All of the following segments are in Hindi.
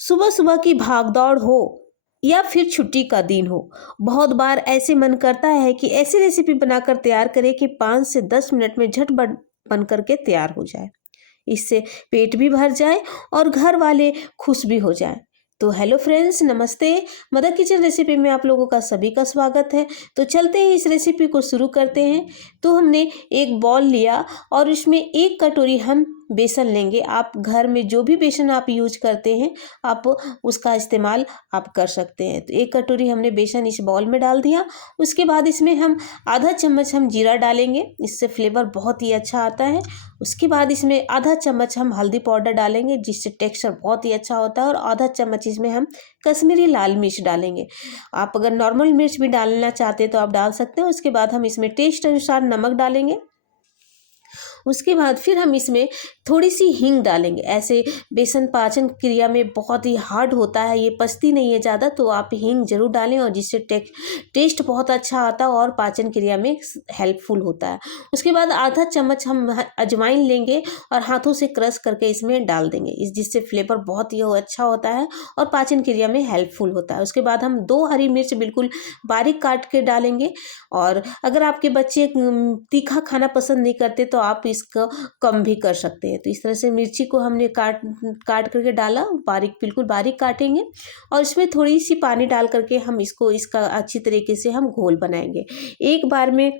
सुबह सुबह की भागदौड़ हो या फिर छुट्टी का दिन हो, बहुत बार ऐसे मन करता है कि ऐसी रेसिपी बनाकर तैयार करें कि 5 से 10 मिनट में झटपट बन करके तैयार हो जाए। इससे पेट भी भर जाए और घर वाले खुश भी हो जाए। तो हेलो फ्रेंड्स, नमस्ते। मदर किचन रेसिपी में आप लोगों का सभी का स्वागत है। तो चलते हैं, इस रेसिपी को शुरू करते हैं। तो हमने एक बॉल लिया और इसमें 1 कटोरी हम बेसन लेंगे। आप घर में जो भी बेसन आप यूज करते हैं, आप उसका इस्तेमाल आप कर सकते हैं। तो 1 कटोरी हमने बेसन इस बॉल में डाल दिया। उसके बाद इसमें हम आधा चम्मच हम जीरा डालेंगे, इससे फ्लेवर बहुत ही अच्छा आता है। उसके बाद इसमें आधा चम्मच हम हल्दी पाउडर डालेंगे, जिससे टेक्सचर बहुत ही अच्छा होता है। और आधा चम्मच इसमें हम कश्मीरी लाल मिर्च डालेंगे। आप अगर नॉर्मल मिर्च भी डालना चाहते हैं तो आप डाल सकते हैं। उसके बाद हम इसमें टेस्ट अनुसार नमक डालेंगे। उसके बाद फिर हम इसमें थोड़ी सी हींग डालेंगे। ऐसे बेसन पाचन क्रिया में बहुत ही हार्ड होता है, ये पचती नहीं है ज़्यादा, तो आप हींग जरूर डालें, और जिससे टेस्ट बहुत अच्छा आता है और पाचन क्रिया में हेल्पफुल होता है। उसके बाद आधा चम्मच हम अजवाइन लेंगे और हाथों से क्रश करके इसमें डाल देंगे, जिससे फ्लेवर बहुत ही अच्छा होता है और पाचन क्रिया में हेल्पफुल होता है। उसके बाद हम 2 हरी मिर्च बिल्कुल बारीक काट के डालेंगे। और अगर आपके बच्चे तीखा खाना पसंद नहीं करते तो आप इसको कम भी कर सकते हैं। तो इस तरह से मिर्ची को हमने काट काट करके डाला, बारीक बिल्कुल बारीक काटेंगे। और इसमें थोड़ी सी पानी डाल करके हम इसका अच्छी तरीके से हम घोल बनाएंगे। एक बार में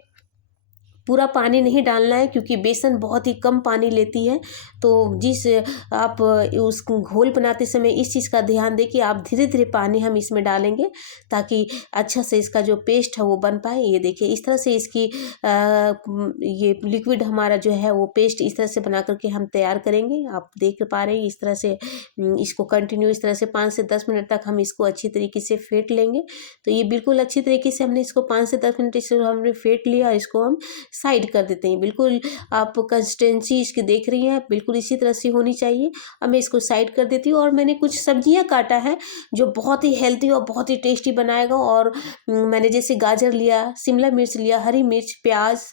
पूरा पानी नहीं डालना है, क्योंकि बेसन बहुत ही कम पानी लेती है। तो आप उस घोल बनाते समय इस चीज़ का ध्यान दें कि आप धीरे धीरे पानी हम इसमें डालेंगे, ताकि अच्छा से इसका जो पेस्ट है वो बन पाए। ये देखिए, इस तरह से ये लिक्विड हमारा जो है वो पेस्ट इस तरह से बना करके हम तैयार करेंगे। आप देख पा रहे हैं, इस तरह से इसको कंटिन्यू इस तरह से 5 से 10 मिनट तक हम इसको अच्छी तरीके से फेंट लेंगे। तो ये बिल्कुल अच्छी तरीके से हमने इसको 5 से 10 मिनट इसको हमने फेंट लिया। इसको हम साइड कर देते हैं। बिल्कुल आप कंसिस्टेंसी इसकी देख रही हैं, बिल्कुल इसी तरह से होनी चाहिए। अब मैं इसको साइड कर देती हूँ। और मैंने कुछ सब्जियां काटा है जो बहुत ही हेल्दी और बहुत ही टेस्टी बनाएगा। और मैंने जैसे गाजर लिया, शिमला मिर्च लिया, हरी मिर्च, प्याज,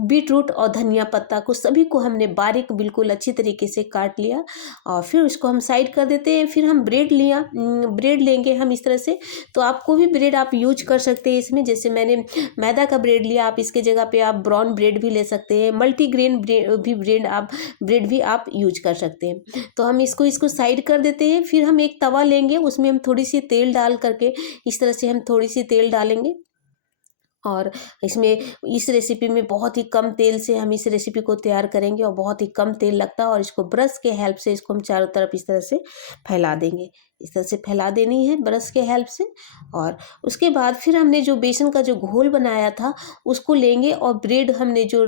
बीट रूट और धनिया पत्ता को सभी को हमने बारीक बिल्कुल अच्छी तरीके से काट लिया। और फिर उसको हम साइड कर देते हैं। फिर हम ब्रेड लेंगे हम इस तरह से। तो आपको भी ब्रेड आप यूज कर सकते हैं इसमें। जैसे मैंने मैदा का ब्रेड लिया, आप इसके जगह पे आप ब्राउन ब्रेड भी ले सकते हैं। मल्टीग्रेन ब्रेड भी आप यूज कर सकते हैं। तो हम इसको साइड कर देते हैं। फिर हम एक तवा लेंगे, उसमें हम थोड़ी सी तेल डाल करके इस तरह से हम थोड़ी सी तेल डालेंगे। और इसमें इस रेसिपी में बहुत ही कम तेल से हम इस रेसिपी को तैयार करेंगे, और बहुत ही कम तेल लगता है। और इसको ब्रश के हेल्प से इसको हम चारों तरफ इस तरह से फैला देंगे। इस तरह से फैला देनी है ब्रश के हेल्प से। और उसके बाद फिर हमने जो बेसन का जो घोल बनाया था उसको लेंगे, और ब्रेड हमने जो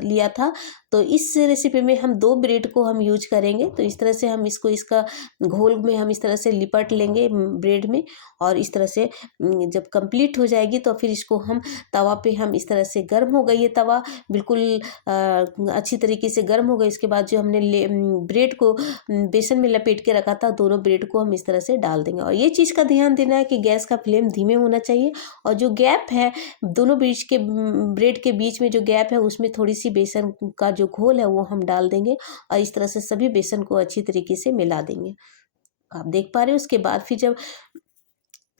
लिया था, तो इस रेसिपी में हम 2 ब्रेड को हम यूज करेंगे। तो इस तरह से हम इसका घोल में हम इस तरह से लिपट लेंगे ब्रेड में। और इस तरह से जब कंप्लीट हो जाएगी तो फिर इसको हम तवा पे हम इस तरह से, गर्म हो गई ये तवा बिल्कुल अच्छी तरीके से गर्म हो गई। इसके बाद जो हमने ब्रेड को बेसन में लपेट के रखा था, दोनों ब्रेड को हम इस तरह से डाल देंगे। और ये चीज़ का ध्यान देना है कि गैस का फ्लेम धीमे होना चाहिए। और जो गैप है दोनों ब्रेड के बीच में, जो गैप है उसमें थोड़ी सी बेसन का जो घोल है वो हम डाल देंगे। और इस तरह से सभी बेसन को अच्छी तरीके से मिला देंगे। आप देख पा रहे हो। उसके बाद फिर जब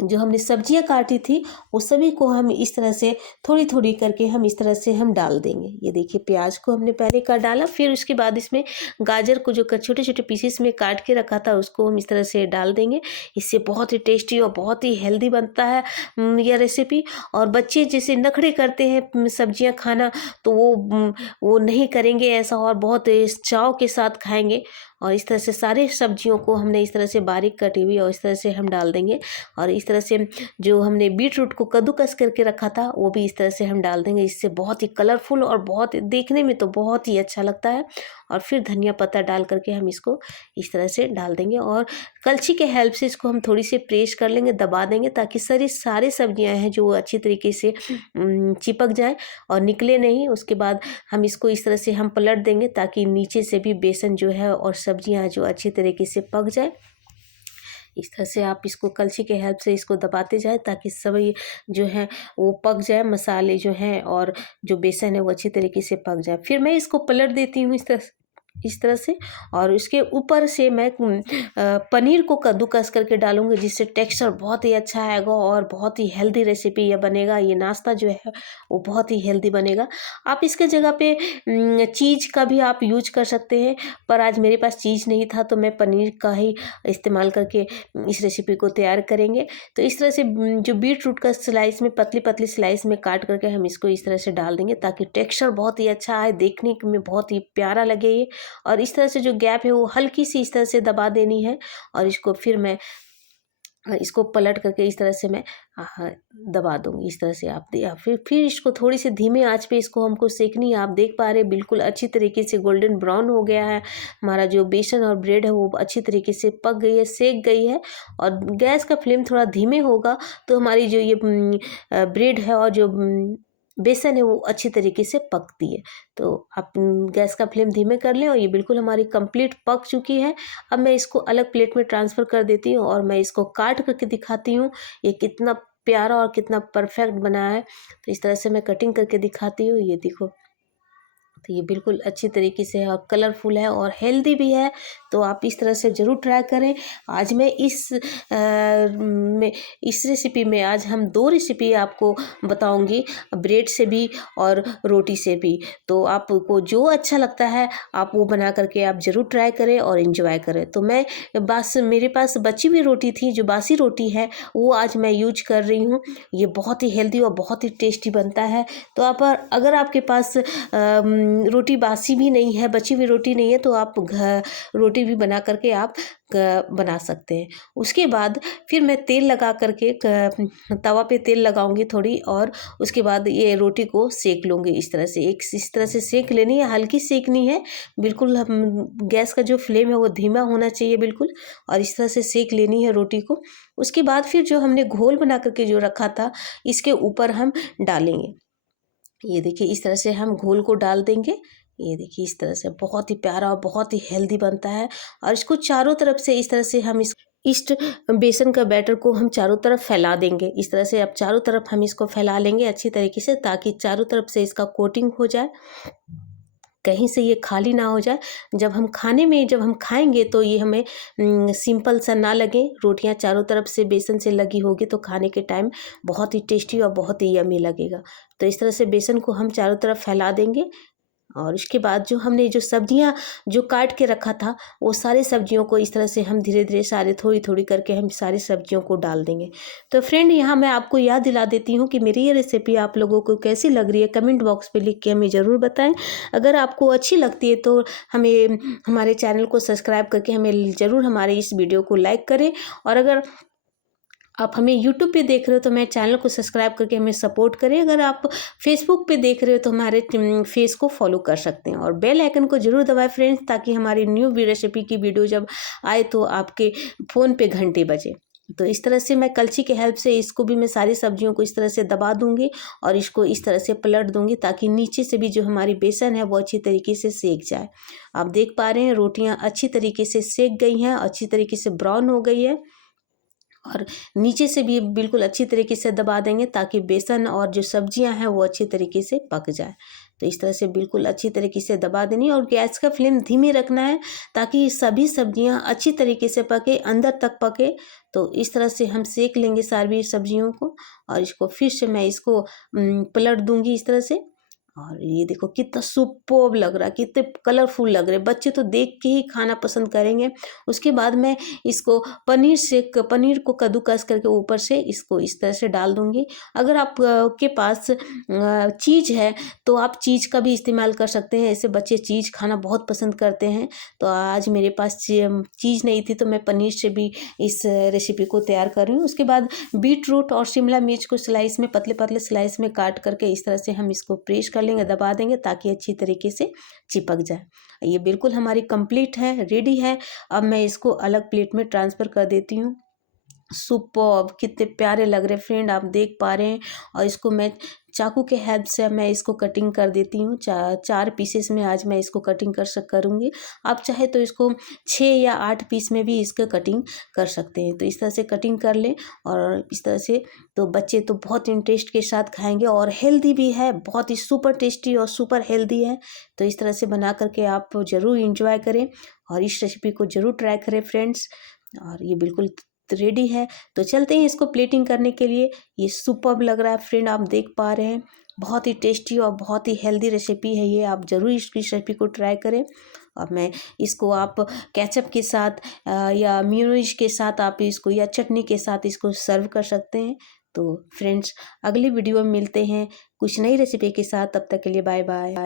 जो हमने सब्जियां काटी थी वो सभी को हम इस तरह से थोड़ी थोड़ी करके हम इस तरह से हम डाल देंगे। ये देखिए, प्याज को हमने पहले काट डाला। फिर उसके बाद इसमें गाजर को जो छोटे छोटे पीसेस में काट के रखा था उसको हम इस तरह से डाल देंगे। इससे बहुत ही टेस्टी और बहुत ही हेल्दी बनता है यह रेसिपी। और बच्चे जैसे नखरे करते हैं सब्जियां खाना, तो वो नहीं करेंगे ऐसा, और बहुत चाव के साथ खाएंगे। और इस तरह से सारे सब्जियों को हमने इस तरह से बारीक कटी हुई और इस तरह से हम डाल देंगे। और इस तरह से जो हमने बीट रूट को कद्दूकस करके रखा था वो भी इस तरह से हम डाल देंगे। इससे बहुत ही कलरफुल और बहुत देखने में तो बहुत ही अच्छा लगता है। और फिर धनिया पत्ता डाल करके हम इसको इस तरह से डाल देंगे। और कलछी के हेल्प से इसको हम थोड़ी सी प्रेस कर लेंगे, दबा देंगे, ताकि सारे सब्जियां हैं जो अच्छी तरीके से चिपक जाए और निकले नहीं। उसके बाद हम इसको इस तरह से हम पलट देंगे, ताकि नीचे से भी बेसन जो है और सब्जियां जो अच्छी तरीके से पक जाए। इस तरह से आप इसको कलछी के हेल्प से इसको दबाते जाए, ताकि सभी जो है वो पक जाए, मसाले जो हैं और जो बेसन है वो अच्छी तरीके से पक जाए। फिर मैं इसको पलट देती हूँ इस तरह से। इस तरह से। और इसके ऊपर से मैं पनीर को कद्दूकस करके डालूंगी, जिससे टेक्सचर बहुत ही अच्छा आएगा और बहुत ही हेल्दी रेसिपी ये बनेगा। ये नाश्ता जो है वो बहुत ही हेल्दी बनेगा। आप इसके जगह पे चीज़ का भी आप यूज कर सकते हैं, पर आज मेरे पास चीज़ नहीं था तो मैं पनीर का ही इस्तेमाल करके इस रेसिपी को तैयार करेंगे। तो इस तरह से जो बीट रूट का स्लाइस में पतली पतली स्लाइस में काट करके हम इसको इस तरह से डाल देंगे, ताकि टेक्सचर बहुत ही अच्छा आए, देखने में बहुत ही प्यारा लगे ये। और इस तरह से जो गैप है वो हल्की सी इस तरह से दबा देनी है, और इसको फिर मैं इसको पलट करके इस तरह से मैं दबा दूंगी। इस तरह से आप फिर इसको थोड़ी सी धीमे आंच पे इसको हमको सेकनी है। आप देख पा रहे हैं बिल्कुल अच्छी तरीके से गोल्डन ब्राउन हो गया है। हमारा जो बेसन और ब्रेड है वो अच्छी तरीके से पक गई है, सेक गई है। और गैस का फ्लेम थोड़ा धीमे होगा तो हमारी जो ये ब्रेड है और जो बेसन है वो अच्छी तरीके से पकती है। तो आप गैस का फ्लेम धीमे कर लें, और ये बिल्कुल हमारी कंप्लीट पक चुकी है। अब मैं इसको अलग प्लेट में ट्रांसफ़र कर देती हूँ और मैं इसको काट करके दिखाती हूँ ये कितना प्यारा और कितना परफेक्ट बना है। तो इस तरह से मैं कटिंग करके दिखाती हूँ। ये देखो, तो ये बिल्कुल अच्छी तरीके से है और कलरफुल है और हेल्दी भी है। तो आप इस तरह से ज़रूर ट्राई करें। आज मैं इस रेसिपी में आज हम 2 रेसिपी आपको बताऊंगी, ब्रेड से भी और रोटी से भी। तो आपको जो अच्छा लगता है आप वो बना करके आप ज़रूर ट्राई करें और इन्जॉय करें। तो मैं बस मेरे पास बची हुई रोटी थी, जो बासी रोटी है वो आज मैं यूज कर रही हूँ। ये बहुत ही हेल्दी और बहुत ही टेस्टी बनता है। तो अगर आपके पास रोटी बासी भी नहीं है, बची हुई रोटी नहीं है, तो आप रोटी भी बना करके आप बना सकते हैं। उसके बाद फिर मैं तेल लगा करके तवा पे तेल लगाऊंगी थोड़ी, और उसके बाद ये रोटी को सेक लूँगी। इस तरह से सेक लेनी है, हल्की सेकनी है बिल्कुल। गैस का जो फ्लेम है वो धीमा होना चाहिए बिल्कुल, और इस तरह से सेक लेनी है रोटी को। उसके बाद फिर जो हमने घोल बना करके जो रखा था इसके ऊपर हम डालेंगे। ये देखिए, इस तरह से हम घोल को डाल देंगे। ये देखिए, इस तरह से बहुत ही प्यारा और बहुत ही हेल्दी बनता है। और इसको चारों तरफ से इस तरह से हम इस बेसन का बैटर को हम चारों तरफ फैला देंगे। इस तरह से अब चारों तरफ हम इसको फैला लेंगे अच्छी तरीके से, ताकि चारों तरफ से इसका कोटिंग हो जाए, कहीं से ये खाली ना हो जाए। जब हम खाएंगे तो ये हमें सिंपल सा ना लगे। रोटियां चारों तरफ से बेसन से लगी होगी तो खाने के टाइम बहुत ही टेस्टी और बहुत ही यम्मी लगेगा। तो इस तरह से बेसन को हम चारों तरफ फैला देंगे। और उसके बाद जो हमने जो सब्जियां जो काट के रखा था वो सारी सब्जियों को इस तरह से हम धीरे धीरे सारे थोड़ी थोड़ी करके हम सारी सब्जियों को डाल देंगे। तो फ्रेंड, यहाँ मैं आपको याद दिला देती हूँ कि मेरी ये रेसिपी आप लोगों को कैसी लग रही है, कमेंट बॉक्स पे लिख के हमें ज़रूर बताएं। अगर आपको अच्छी लगती है तो हमें हमारे चैनल को सब्सक्राइब करके हमें ज़रूर हमारे इस वीडियो को लाइक करें। और अगर आप हमें यूट्यूब पे देख रहे हो तो मेरे चैनल को सब्सक्राइब करके हमें सपोर्ट करें। अगर आप फेसबुक पे देख रहे हो तो हमारे फेस को फॉलो कर सकते हैं, और बेल आइकन को जरूर दबाएं फ्रेंड्स, ताकि हमारी न्यू रेसिपी की वीडियो जब आए तो आपके फ़ोन पे घंटे बजे। तो इस तरह से मैं कलछी के हेल्प से इसको भी मैं सारी सब्जियों को इस तरह से दबा दूंगी और इसको इस तरह से पलट दूंगी, ताकि नीचे से भी जो हमारी बेसन है वो अच्छी तरीके से सेक जाए। आप देख पा रहे हैं रोटियां अच्छी तरीके से सेक गई हैं, अच्छी तरीके से ब्राउन हो गई है, और नीचे से भी बिल्कुल अच्छी तरीके से दबा देंगे ताकि बेसन और जो सब्जियां हैं वो अच्छी तरीके से पक जाए। तो इस तरह से बिल्कुल अच्छी तरीके से दबा देनी, और गैस का फ्लेम धीमे रखना है ताकि सभी सब्जियां अच्छी तरीके से पके, अंदर तक पके। तो इस तरह से हम सेक लेंगे सारी सब्जियों को, और इसको फिर से मैं इसको पलट दूंगी इस तरह से। और ये देखो कितना सुपर्ब लग रहा है, कितने कलरफुल लग रहे हैं, बच्चे तो देख के ही खाना पसंद करेंगे। उसके बाद मैं इसको पनीर को कद्दूकस करके ऊपर से इसको इस तरह से डाल दूंगी। अगर आप के पास चीज़ है तो आप चीज़ का भी इस्तेमाल कर सकते हैं, ऐसे बच्चे चीज़ खाना बहुत पसंद करते हैं। तो आज मेरे पास चीज़ नहीं थी तो मैं पनीर से भी इस रेसिपी को तैयार कर रही हूँ। उसके बाद बीट रूट और शिमला मिर्च को स्लाइस में पतले पतले स्लाइस में काट करके इस तरह से हम इसको प्रेस कर लेंगे, दबा देंगे ताकि अच्छी तरीके से चिपक जाए। ये बिल्कुल हमारी कंप्लीट है, रेडी है। अब मैं इसको अलग प्लेट में ट्रांसफ़र कर देती हूँ। सुपर्ब, कितने प्यारे लग रहे फ्रेंड, आप देख पा रहे हैं। और इसको मैं चाकू के हेल्प से मैं इसको कटिंग कर देती हूँ। 4 पीसेस में आज मैं इसको कटिंग करूँगी। आप चाहे तो इसको 6 या 8 पीस में भी इसका कटिंग कर सकते हैं। तो इस तरह से कटिंग कर लें और इस तरह से तो बच्चे तो बहुत इंटरेस्ट के साथ खाएंगे और हेल्दी भी है, बहुत ही सुपर टेस्टी और सुपर हेल्दी है। तो इस तरह से बना करके आप ज़रूर इंजॉय करें और इस रेसिपी को ज़रूर ट्राई करें फ्रेंड्स। और ये बिल्कुल रेडी है। तो चलते हैं इसको प्लेटिंग करने के लिए। ये सुपर्ब लग रहा है फ्रेंड, आप देख पा रहे हैं। बहुत ही टेस्टी और बहुत ही हेल्दी रेसिपी है ये, आप ज़रूर इस रेसिपी को ट्राई करें। और मैं इसको आप केचप के साथ या मेयोनीज के साथ आप इसको या चटनी के साथ इसको सर्व कर सकते हैं। तो फ्रेंड्स, अगली वीडियो में मिलते हैं कुछ नई रेसिपी के साथ। तब तक के लिए बाय बाय।